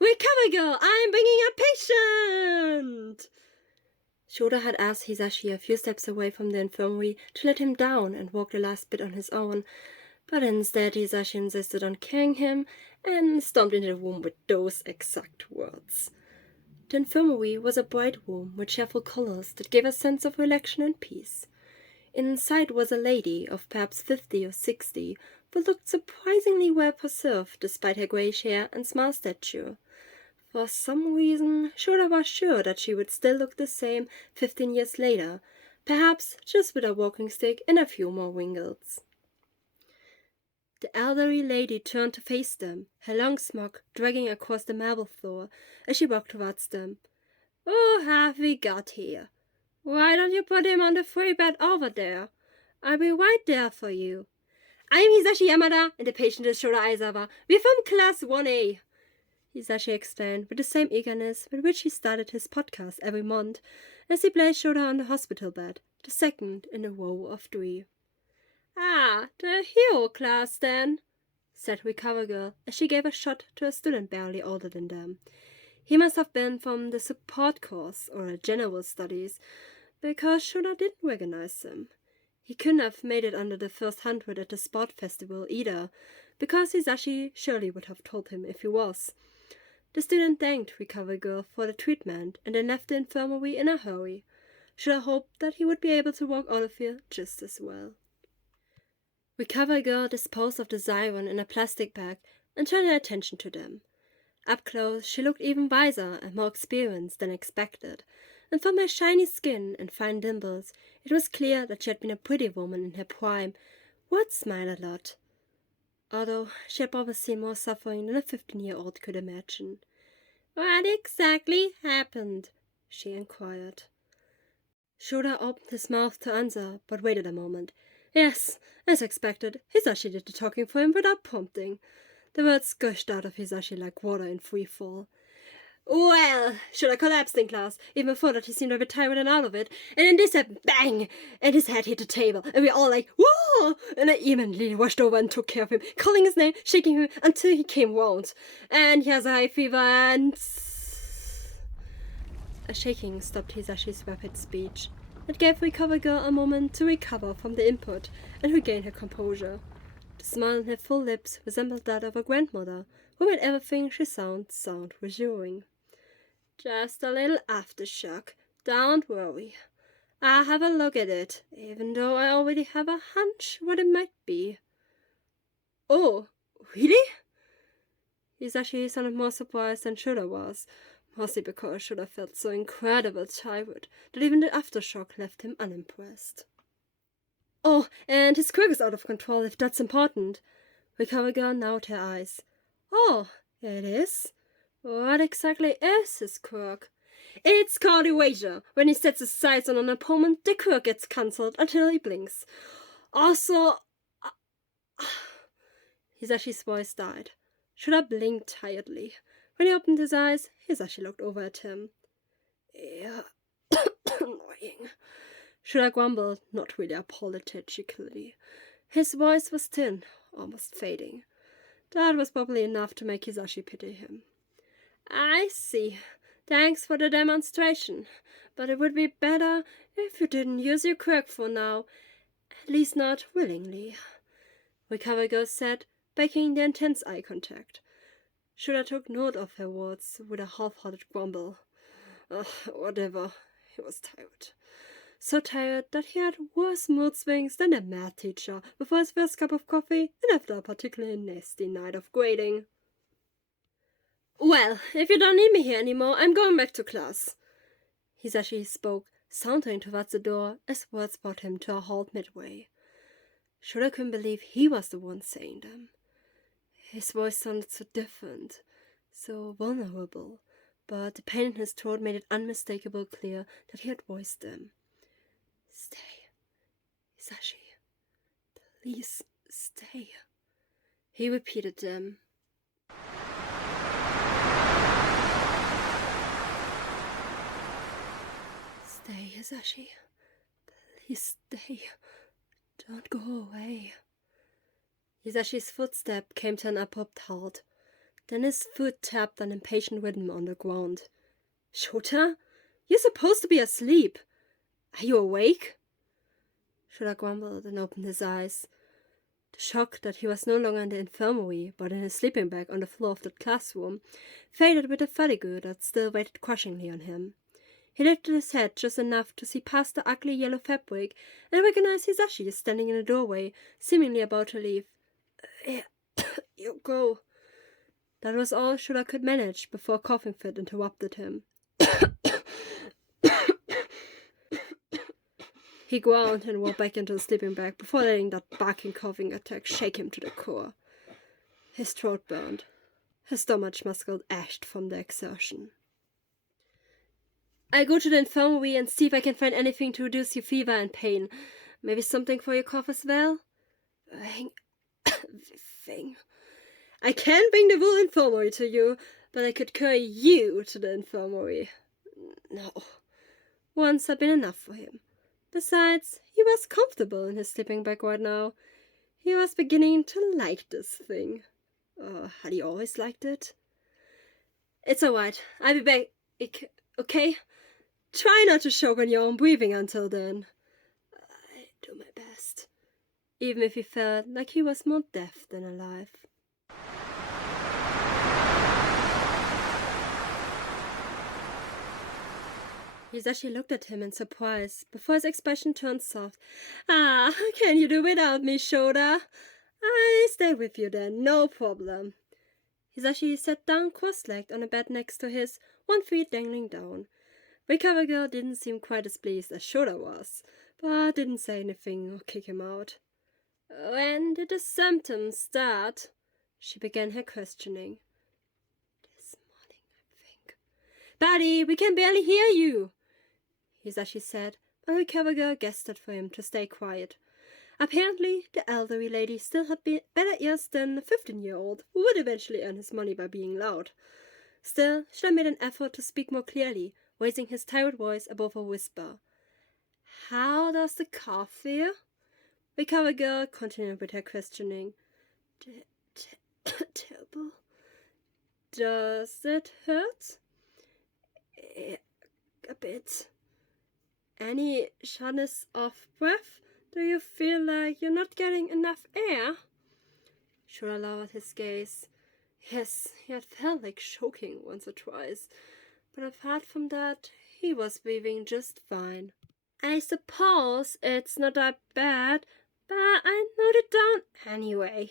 Recover, girl! I'm bringing a patient! Shouta had asked Hisashi a few steps away from the infirmary to let him down and walk the last bit on his own, but instead Hisashi insisted on carrying him and stomped into the room with those exact words. The infirmary was a bright room with cheerful colors that gave a sense of relaxation and peace. Inside was a lady of perhaps 50 or 60, who looked surprisingly well preserved despite her greyish hair and small stature. For some reason, Shouta was sure that she would still look the same 15 years later, perhaps just with a walking stick and a few more wrinkles. The elderly lady turned to face them, her long smock dragging across the marble floor as she walked towards them. "Who have we got here? Why don't you put him on the free bed over there? I'll be right there for you. I'm Hisashi Yamada, and the patient is Shouta Aizawa. We're from Class 1A. Hisashi explained with the same eagerness with which he started his podcast every month as he placed Shouta on the hospital bed, the second in a row of 3. "Ah, the hero class then," said Recover Girl as she gave a shot to a student barely older than them. He must have been from the support course or general studies, because Shouta didn't recognize him. He couldn't have made it under the first 100 at the sport festival either, because Hisashi surely would have told him if he was. The student thanked Recover Girl for the treatment and then left the infirmary in a hurry. Shouta hoped that he would be able to walk out of here just as well. Recover Girl disposed of the Zyron in a plastic bag and turned her attention to them. Up close, she looked even wiser and more experienced than expected, and from her shiny skin and fine dimples, it was clear that she had been a pretty woman in her prime, would smile a lot. Although she had probably seen more suffering than a 15-year-old could imagine. "What exactly happened?" she inquired. Shouta opened his mouth to answer, but waited a moment. Yes, as expected, Hisashi did the talking for him without prompting. The words gushed out of Hisashi like water in free fall. "Well, Shouta collapsed in class, even before that he seemed a bit tired and out of it, and then this happened, bang, and his head hit the table, and we all like, whoa, and I immediately rushed over and took care of him, calling his name, shaking him until he came round, and he has a high fever and..." A shaking stopped Hisashi's rapid speech. It gave Recover Girl a moment to recover from the input and regain her composure. The smile on her full lips resembled that of a grandmother, who made everything she sound reassuring. "Just a little aftershock. Don't worry. I'll have a look at it, even though I already have a hunch what it might be." "Oh, really?" Hisashi sounded more surprised than Shouta was, mostly because Shouta felt so incredibly tired that even the aftershock left him unimpressed. "Oh, and his quirk is out of control, if that's important." Recover Girl narrowed her eyes. "Oh, it is? What exactly is his quirk?" "It's called erasure. When he sets his sights on an opponent, the quirk gets cancelled until he blinks. Also..." Hisashi's voice died. Shouta blinked tiredly. When he opened his eyes, Hisashi looked over at him. "Yeah, annoying." Shouta grumbled, not really apologetically. His voice was thin, almost fading. That was probably enough to make Hisashi pity him. "I see. Thanks for the demonstration, but it would be better if you didn't use your quirk for now. At least not willingly," Recover Girl said, breaking the intense eye contact. Shouta took note of her words with a half-hearted grumble. Whatever. He was tired. So tired that he had worse mood swings than a math teacher before his first cup of coffee and after a particularly nasty night of grading. "Well, if you don't need me here anymore, I'm going back to class." Hisashi spoke, sauntering towards the door as words brought him to a halt midway. Shouta couldn't believe he was the one saying them. His voice sounded so different, so vulnerable, but the pain in his throat made it unmistakably clear that he had voiced them. "Stay, Hisashi. Please stay." He repeated them. "Stay, Hisashi. Please stay. Don't go away." Hisashi's footstep came to an abrupt halt. Then his foot tapped an impatient rhythm on the ground. Shouta? You're supposed to be asleep. Are you awake? Shouta grumbled and opened his eyes. The shock that he was no longer in the infirmary, but in his sleeping bag on the floor of the classroom, faded with the fatigue that still weighed crushingly on him. He lifted his head just enough to see past the ugly yellow fabric and recognized Hisashi standing in the doorway, seemingly about to leave. You go. That was all Shouta could manage before a coughing fit interrupted him. He groaned and rolled back into the sleeping bag before letting that barking coughing attack shake him to the core. His throat burned. His stomach muscle ached from the exertion. I'll go to the infirmary and see if I can find anything to reduce your fever and pain. Maybe something for your cough as well? Thing. I can bring the wool infirmary to you, but I could carry you to the infirmary. No. Once had been enough for him. Besides, he was comfortable in his sleeping bag right now. He was beginning to like this thing. Had he always liked it? It's alright. I'll be back. Okay? Try not to choke on your own breathing until then. I do my best. Even if he felt like he was more deaf than alive. Hisashi looked at him in surprise, before his expression turned soft. Can you do without me, Shouta? I stay with you then, no problem. Hisashi sat down cross-legged on a bed next to his, one foot dangling down. Recover Girl didn't seem quite as pleased as Shouta was, but didn't say anything or kick him out. When did the symptoms start? She began her questioning. This morning, I think. Buddy, we can barely hear you, Hisashi said, but Recover Girl gestured for him to stay quiet. Apparently, the elderly lady still had better ears than a 15-year-old who would eventually earn his money by being loud. Still, Shouta made an effort to speak more clearly, raising his tired voice above a whisper. How does the cough feel? Recover Girl continued with her questioning. Terrible. Does it hurt? A bit. Any shortness of breath? Do you feel like you're not getting enough air? Shouta lowered his gaze. Yes, he had felt like choking once or twice, but apart from that, he was breathing just fine. I suppose it's not that bad, but I noted it down anyway.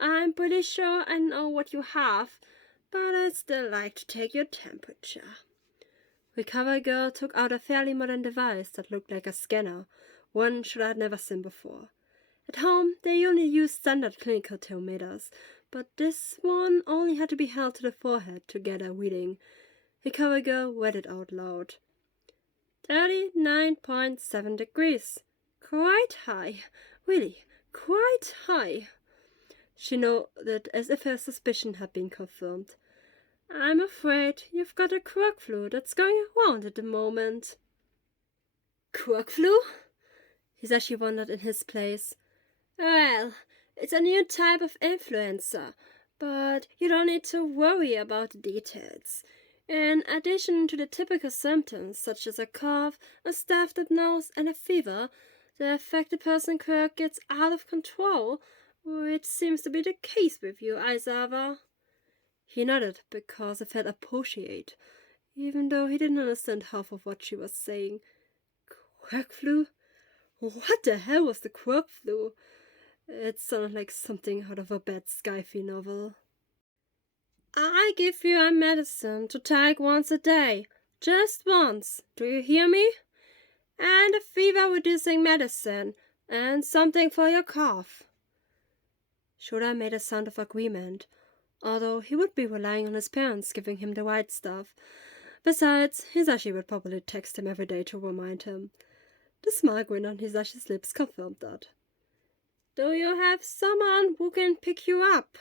I'm pretty sure I know what you have, but I'd still like to take your temperature. Recover Girl took out a fairly modern device that looked like a scanner, one Shouta had never seen before. At home, they only used standard clinical thermometers, but this one only had to be held to the forehead to get a reading. Recover Girl read it out loud. 39.7 degrees. Quite high. Really, quite high. She nodded as if her suspicion had been confirmed. I'm afraid you've got a quirk flu that's going around at the moment. Quirk flu? Hisashi wondered in his place. Well, it's a new type of influenza, but you don't need to worry about the details. In addition to the typical symptoms such as a cough, a stuffed up nose, and a fever, the affected person Quirk gets out of control, which seems to be the case with you, Aizawa. He nodded because it felt appropriate, even though he didn't understand half of what she was saying. Quirk flu? What the hell was the quirk flu? It sounded like something out of a bad sci-fi novel. I give you a medicine to take once a day. Just once. Do you hear me? And a fever-reducing medicine. And something for your cough. Shouta made a sound of agreement, although he would be relying on his parents giving him the right stuff. Besides, Hisashi would probably text him every day to remind him. The smile grin on Hisashi's lips confirmed that. Do you have someone who can pick you up?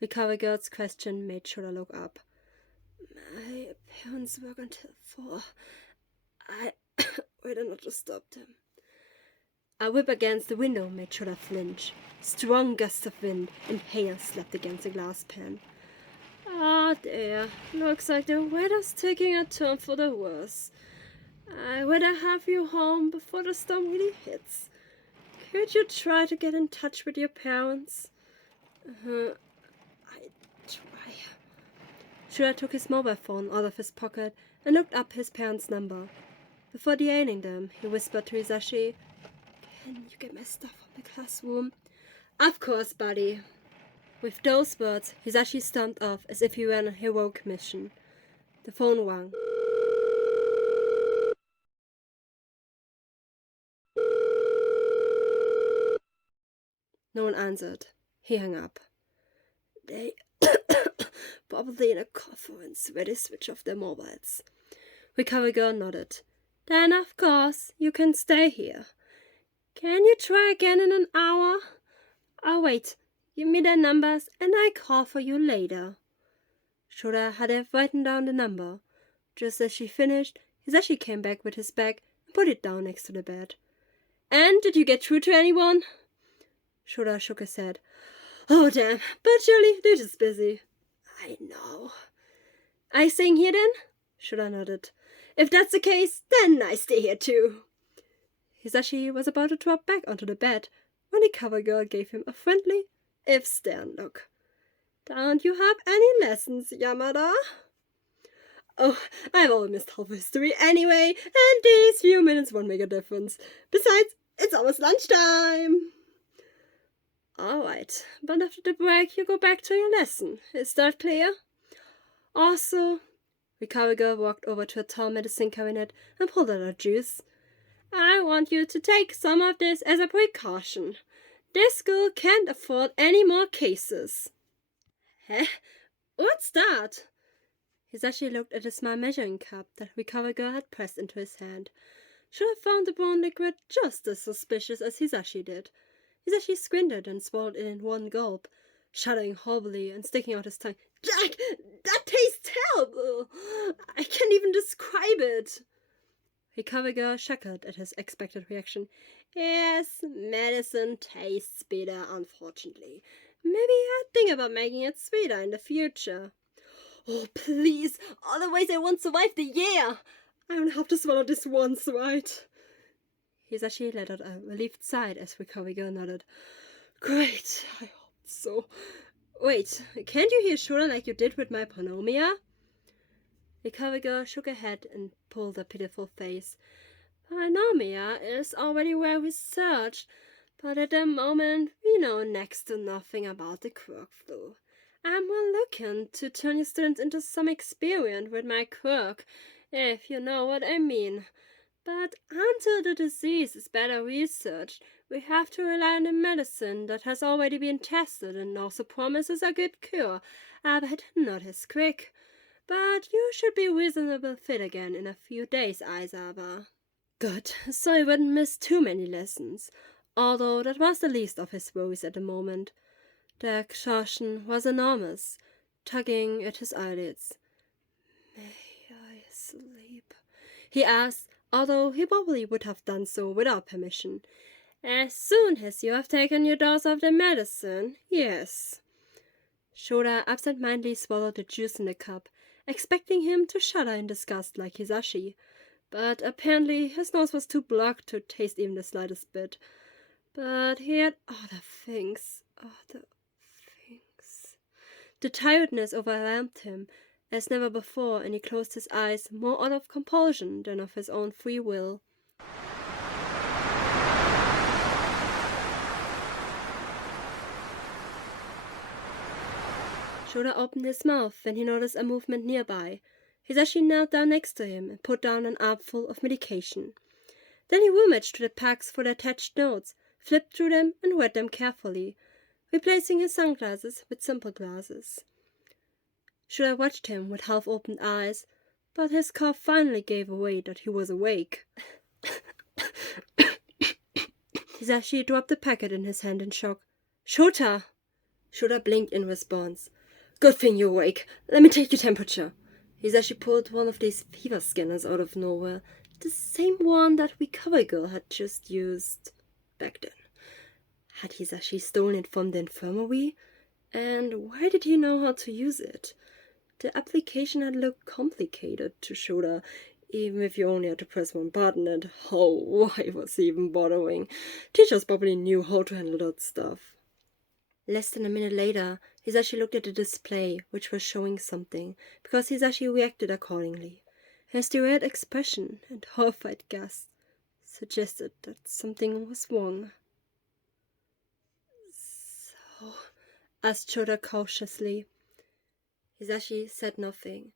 Recover Girl's question made Shouta look up. My parents work until 4. I rather not disturb them. A whip against the window made Shouta flinch. Strong gusts of wind and hail slapped against the glass pane. There, looks like the weather's taking a turn for the worse. I better have you home before the storm really hits. Could you try to get in touch with your parents? I try. Shouta took his mobile phone out of his pocket and looked up his parents' number. Before dialing them, he whispered to Hisashi, "Can you get my stuff from the classroom?" "Of course, buddy." With those words, Hisashi stormed off as if he were on a heroic mission. The phone rang. No one answered. He hung up. They probably in a conference where they switch off their mobiles. Recovery girl nodded. Then of course you can stay here. Can you try again in an hour? Oh wait, give me their numbers and I call for you later. Shouta had written down the number. Just as she finished, Hisashi came back with his bag and put it down next to the bed. And did you get through to anyone? Shouta shook his head. Oh damn, but surely they're just busy. I know. I staying here then? Shouta nodded. If that's the case, then I stay here too. Hisashi was about to drop back onto the bed when the cover girl gave him a friendly, if stern look. Don't you have any lessons, Yamada? Oh, I've always missed half history anyway, and these few minutes won't make a difference. Besides, it's almost lunchtime. Alright, but after the break you go back to your lesson. Is that clear? Also, recovery girl walked over to a tall medicine cabinet and pulled out a juice. I want you to take some of this as a precaution. This school can't afford any more cases. Huh? What's that? Hisashi looked at the small measuring cup that recovery girl had pressed into his hand. Should have found the brown liquid just as suspicious as Hisashi did. Hisashi squinted and swallowed it in one gulp, shuddering horribly and sticking out his tongue. Jack, that tastes terrible! I can't even describe it! Recovery girl chuckled at his expected reaction. Yes, medicine tastes bitter, unfortunately. Maybe I'll think about making it sweeter in the future. Oh, please, otherwise I won't survive the year! I don't have to swallow this once, right? Hisashi let out a relieved sigh as recovery girl nodded. Great, I hope so. Wait, can't you hear Shouta like you did with my Panomia? Recovery girl shook her head and pulled a pitiful face. Panomia is already well researched, but at the moment we know next to nothing about the Quirk flu. I'm looking to turn your students into some experience with my Quirk, if you know what I mean. But until the disease is better researched, we have to rely on the medicine that has already been tested and also promises a good cure, albeit not as quick. But you should be reasonably fit again in a few days, Aizawa. Good, so I wouldn't miss too many lessons, although that was the least of his worries at the moment. The exhaustion was enormous, tugging at his eyelids. May I sleep? He asked, although he probably would have done so without permission. As soon as you have taken your dose of the medicine, yes. Shouta absent-mindedly swallowed the juice in the cup, expecting him to shudder in disgust like Hisashi, but apparently his nose was too blocked to taste even the slightest bit. But he had other things. The tiredness overwhelmed him as never before, and he closed his eyes more out of compulsion than of his own free will. Shouta opened his mouth when he noticed a movement nearby. Hisashi knelt down next to him and put down an armful of medication. Then he rummaged through the packs for the attached notes, flipped through them and read them carefully, replacing his sunglasses with simple glasses. Shouta watched him with half-opened eyes, but his cough finally gave away that he was awake. Hisashi dropped the packet in his hand in shock. Shouta! Shouta blinked in response. Good thing you're awake. Let me take your temperature. Hisashi pulled one of these fever scanners out of nowhere, the same one that Recovery Girl had just used back then. Had Hisashi stolen it from the infirmary? And why did he know how to use it? The application had looked complicated to Shouta, even if you only had to press one button, and why was he even bothering? Teachers probably knew how to handle that stuff. Less than a minute later, Hisashi looked at the display, which was showing something, because Hisashi reacted accordingly. His red expression and horrified gasp suggested that something was wrong. So, asked Shouta cautiously. Hisashi said nothing.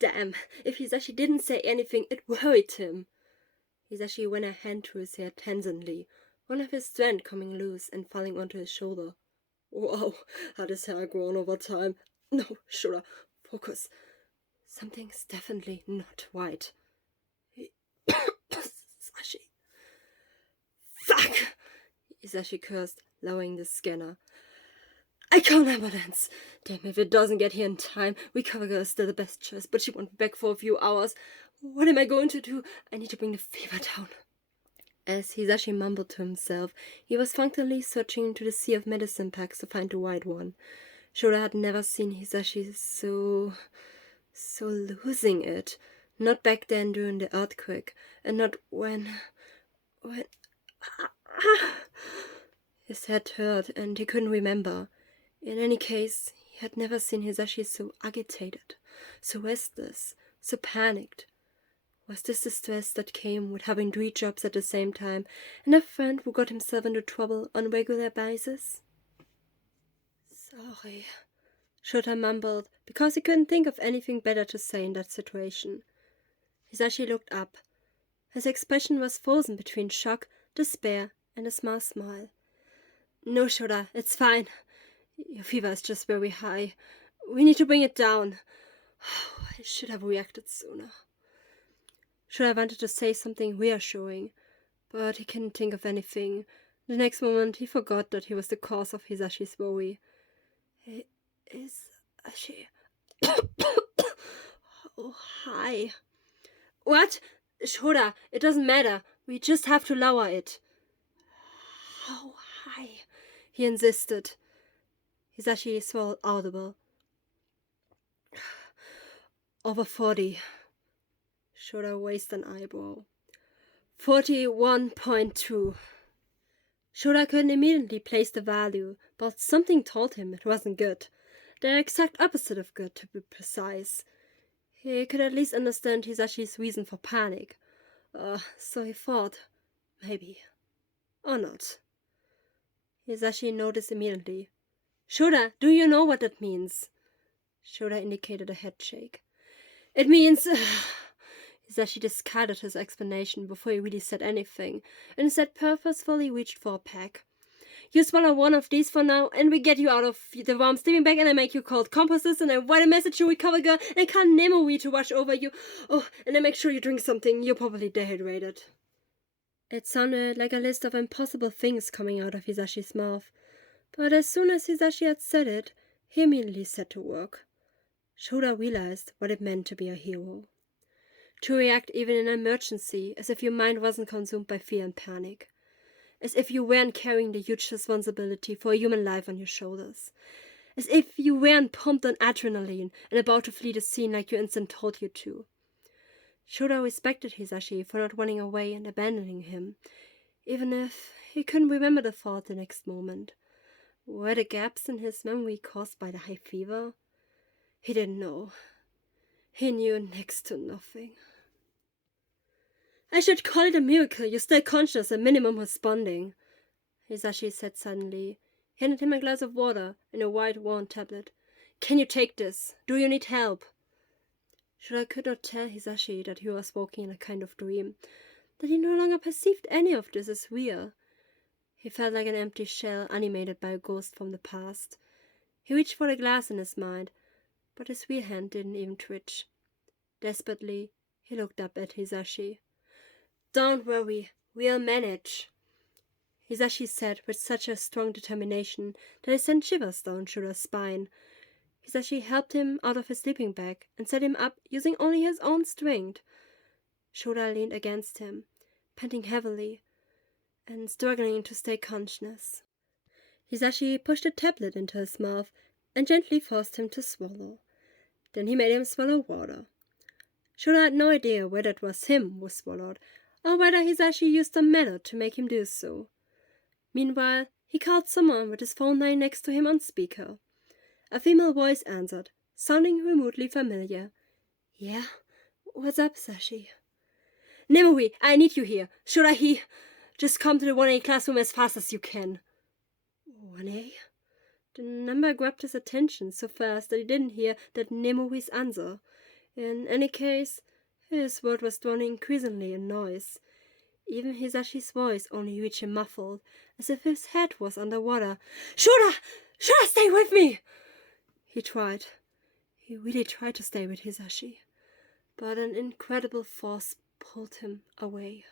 Damn, if Hisashi didn't say anything, it worried him. Hisashi ran a hand through his hair tensely, one of his strands coming loose and falling onto his shoulder. Wow, had his hair grown over time? No, Shouta, focus. Something's definitely not right. Hisashi. Fuck! Hisashi cursed, lowering the scanner. I call an ambulance. Damn, if it doesn't get here in time, Recover Girl is still the best choice, but she won't be back for a few hours. What am I going to do? I need to bring the fever down. As Hisashi mumbled to himself, he was functionally searching into the sea of medicine packs to find the right one. Shouta had never seen Hisashi so losing it. Not back then during the earthquake, and not when... His head hurt, and he couldn't remember. In any case, he had never seen Hisashi so agitated, so restless, so panicked. Was this the stress that came with having 3 jobs at the same time, and a friend who got himself into trouble on a regular basis? Sorry, Shouta mumbled, because he couldn't think of anything better to say in that situation. Hisashi looked up. His expression was frozen between shock, despair, and a small smile. No, Shouta, it's fine. Your fever is just very high. We need to bring it down. I should have reacted sooner. Shouta wanted to say something reassuring, but he couldn't think of anything. The next moment, he forgot that he was the cause of Hisashi's worry. Hisashi... Oh, hi. What? Shouta, it doesn't matter. We just have to lower it. How high? He insisted. Hisashi swallowed audible. Over 40. Shouta raised an eyebrow. 41.2. Shouta couldn't immediately place the value, but something told him it wasn't good. The exact opposite of good, to be precise. He could at least understand Hisashi's reason for panic. So he thought, maybe. Or not. Hisashi noticed immediately. Shouta, do you know what that means? Shouta indicated a head shake. It means... Hisashi discarded his explanation before he really said anything, and instead purposefully reached for a pack. You swallow one of these for now, and we get you out of the warm sleeping bag, and I make you cold compresses, and I write a message to Recover Girl, and I call Nemori to watch over you. Oh, and I make sure you drink something. You're probably dehydrated. It sounded like a list of impossible things coming out of Hisashi's mouth, but as soon as Hisashi had said it, he immediately set to work. Shouta realized what it meant to be a hero. To react even in an emergency, as if your mind wasn't consumed by fear and panic. As if you weren't carrying the huge responsibility for a human life on your shoulders. As if you weren't pumped on adrenaline and about to flee the scene like your instinct told you to. Shouta respected Hisashi for not running away and abandoning him, even if he couldn't remember the thought the next moment. Were the gaps in his memory caused by the high fever? He didn't know. He knew next to nothing. I should call it a miracle you're still conscious and minimum responding, Hisashi said suddenly. He handed him a glass of water and a white worn tablet. Can you take this? Do you need help? Shouta could not tell Hisashi that he was walking in a kind of dream, that he no longer perceived any of this as real. He felt like an empty shell animated by a ghost from the past. He reached for the glass in his mind, but his real hand didn't even twitch. Desperately, he looked up at Hisashi. Don't worry, we'll manage, Hisashi said with such a strong determination that it sent shivers down Shouta's spine. Hisashi helped him out of his sleeping bag and set him up using only his own strength. Shouta leaned against him, panting heavily and struggling to stay conscious. Hisashi pushed a tablet into his mouth and gently forced him to swallow. Then he made him swallow water. Shouta had no idea whether it was him who swallowed, or whether Hisashi used a method to make him do so. Meanwhile, he called someone with his phone lying next to him on speaker. A female voice answered, sounding remotely familiar. Yeah? What's up, Sashi? Nemui, I need you here. Just come to the 1A classroom as fast as you can. 1A? The number grabbed his attention so fast that he didn't hear that Nemui's answer. In any case, his word was drowning increasingly in noise. Even Hisashi's voice only reached him muffled, as if his head was underwater. Shouta! Stay with me! He tried. He really tried to stay with Hisashi. But an incredible force pulled him away.